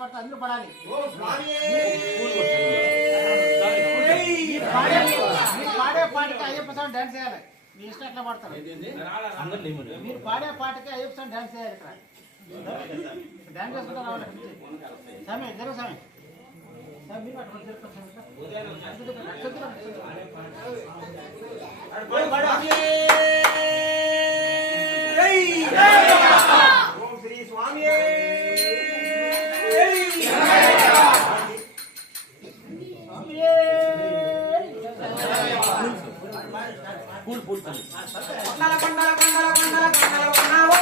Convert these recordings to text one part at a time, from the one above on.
పడితే అందరూ పడాలి. మీరు పాడే పాటకి అయ్యప్ప స్వామి డాన్స్ చేయాలి. మీ ఇష్టం ఎట్లా పడతారు. మీరు పాడే పాటకి అయ్యప్ప స్వామి డాన్స్ చేయాలి. ఇక్కడ డాన్స్ చేసుకుంటా రావాలి. స్వామి జరుగు స్వామి. మీరు పట్టుకొని ఓం శ్రీ స్వామి పూల్ పూల్ కొండల కొండల కొండల కొండల కొండల ఉన్నావో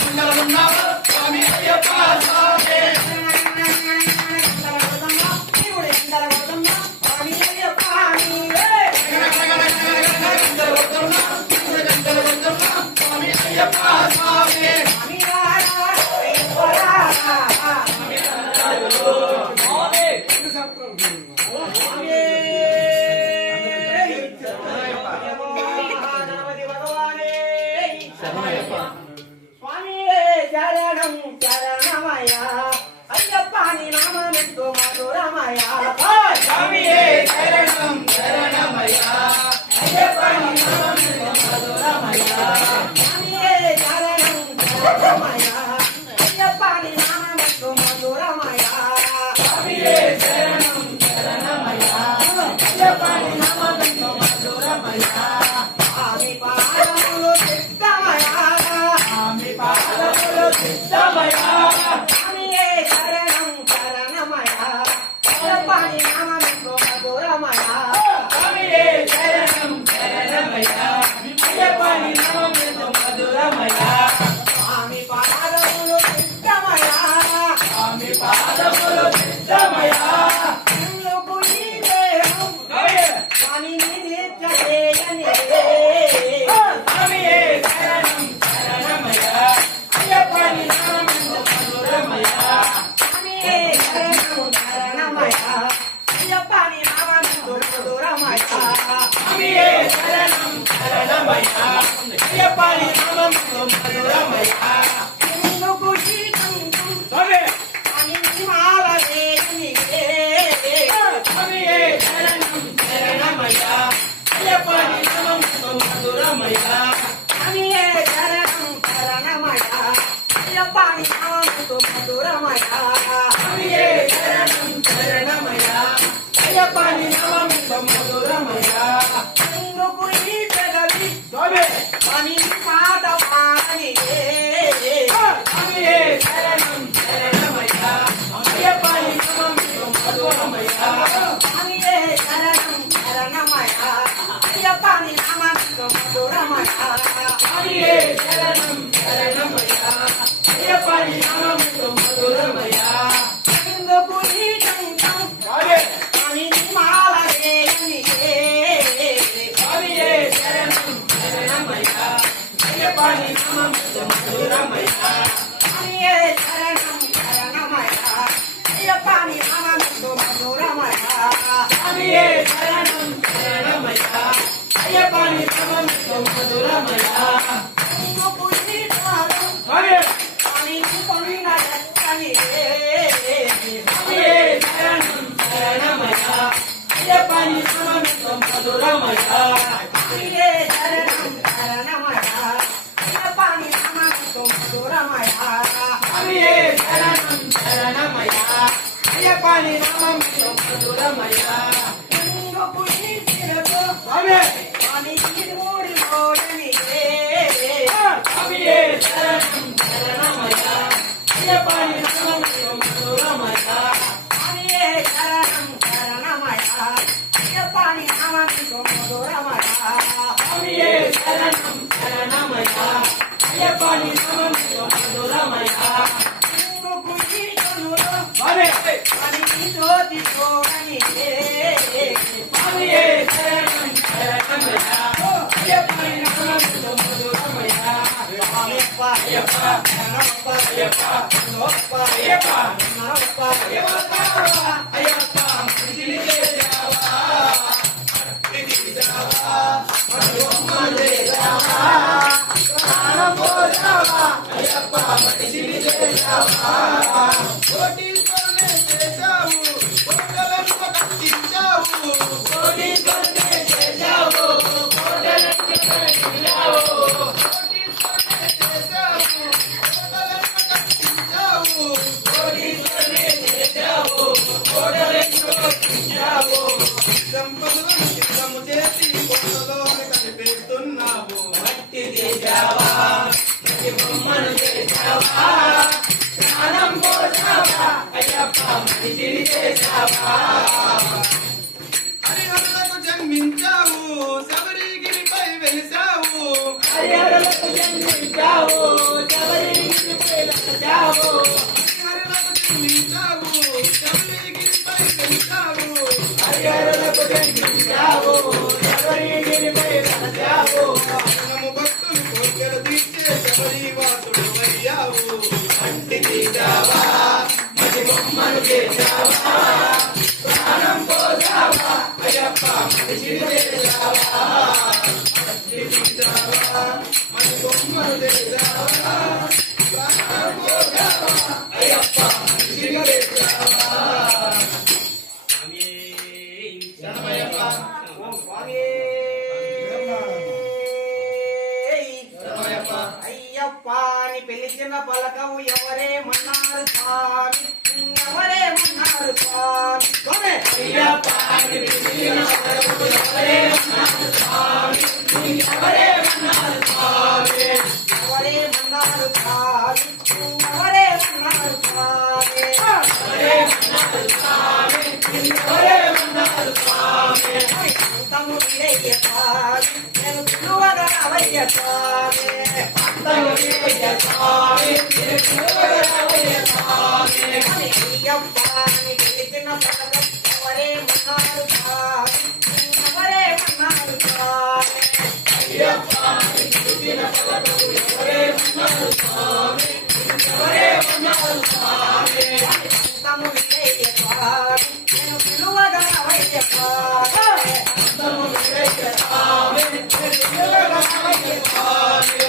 కొండల ఉన్నావో స్వామి అయ్యప్ప కొండల కొండల స్వామి అయ్యప్ప శరణమయ్యా అయ్యప్ప నీ నామం మధురమయ్యా స్వామి స్వామి తిరుమూడి మోడనిదే స్వామియే శరణం శరణమయ్యా అయ్యప్ప నీ నామం మధురమయ్యా స్వామియే శరణం శరణమయ్యా అయ్యప్ప నీ నామం మధురమయ్యా స్వామియే శరణం శరణమయ్యా అయ్యప్ప నీ నామం మధురమయ్యా స్వామి స్వామి జ్యోతి కోడనిదే స్వామియే శరణం శరణమయ్యా అయ్యప్ప నీ నామం మధురమయ్యా అయ్యప్ప అయ్యప్ప నమప్ప అయ్యప్ప నమప్ప అయ్యప్ప నమప్ప అయ్యప్ప అయ్యప్ప మనిషిని చేసావా మనిషిని చేసావా మధురమ్మను చేసావా ప్రాణం పోసావా అయ్యప్ప మనిషిని చేసావా కోటీశ్వరునే చేసావు కోటలను కట్టించావు కోటీశ్వరునే చేసావు కోటలను కట్టించావు కోటీశ్వరునే చేసావు కోటలను కట్టించావు కోటీశ్వరునే చేసావు కోటలను కట్టించావు సంపదలను సిద్ధము చేసి కొత్తలో కనిపిస్తున్నావు మట్టి చేసావా మట్టి బొమ్మను చేసావా ప్రాణం పోసావా అయ్యప్ప మనిషిని చేసావా హరిహరులకు జన్మించావు శబరిగిరిపై వెలిసావు హరిహరులకు జన్మించావు శబరిగిరిపై వెలిసావు హరిహరులకు జన్మించావు శబరిగిరిపై వెలిసావు హరిహరులకు జన్మించావు శబరిగిరిపై వెలిసావు మనము భక్తులు కోరికలు తీర్చే శబరివాసుడు అయ్యావు మట్టి తీసావా మట్టి బొమ్మను చేసావా ప్రాణం పోసావా అయ్యప్ప మనిషిని చేసావా మట్టి తీసావా మట్టి బొమ్మను చేసావా ప్రాణం పోసావా అయ్యప్ప మనిషిని చేసావా శరణమయ్యప్ప ఓం స్వామి అయ్యప్ప అని పిలిచిన పలకవు ఎవరేమన్నారు స్వామి ఎవరేమన్నారు స్వామి స్వామి అయ్యప్ప అని పిలిచిన పలకవు ఎవరేమన్నారు స్వామి ఎవరేమన్నారు స్వామి ఎవరేమన్నారు స్వామి ఎవరేమన్నారు స్వామి ఎవరేమన్నారు స్వామి ఎవరేమన్నారు స్వామి తమ్ముడయ్య స్వామి నేను పిలువగలవయ్య స్వామి తమ్ముడయ్య స్వామి నేను పిలువగలవయ్య స్వామి అయ్యప్ప అని పిలిచిన పలకం ఎవరేమన్నారు స్వామి ఎవరేమన్నారు స్వామి అయ్యప్ప అని పిలిచిన పలకం ఎవరేమన్నారు స్వామి ఎవరేమన్నారు స్వామి తమ్ముడయ్య స్వామి నేను పిలువగలవయ్య స్వామి తమ్ముడయ్య స్వామి నేను పిలువగలవయ్య స్వామి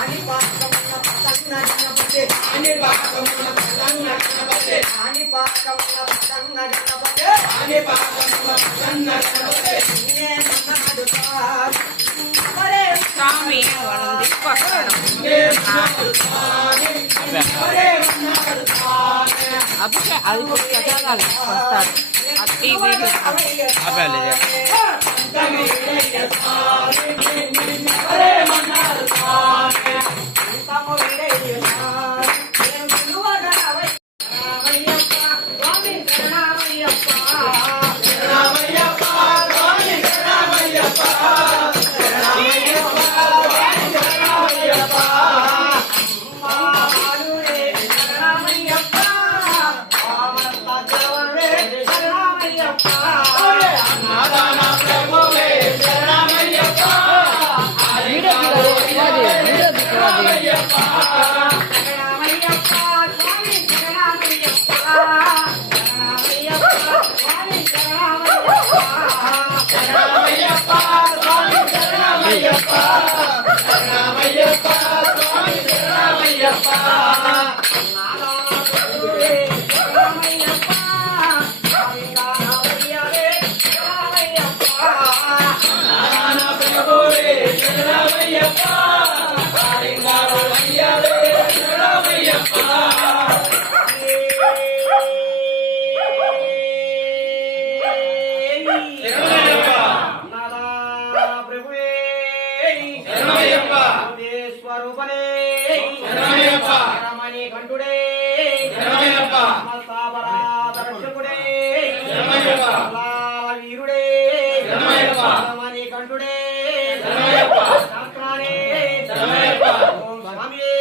అని పాకమున్న పతంగ జనపదే అని పాకమున్న పతంగ జనపదే అని పాకమున్న పతంగ జనపదే అని పాకమున్న పతంగ జనపదే నేనన్నాడు స్వామి మరే స్వామి వాళ్ళని దిక్కొస్తాడు అప్పుడే అది కూడా చదవాలి వస్తాడు అది Bye. కంఠుడే సమస్తాపరాధరక్షకుడే వీరుడే మణి కంఠుడే శాస్త్రానే ఓం స్వామియే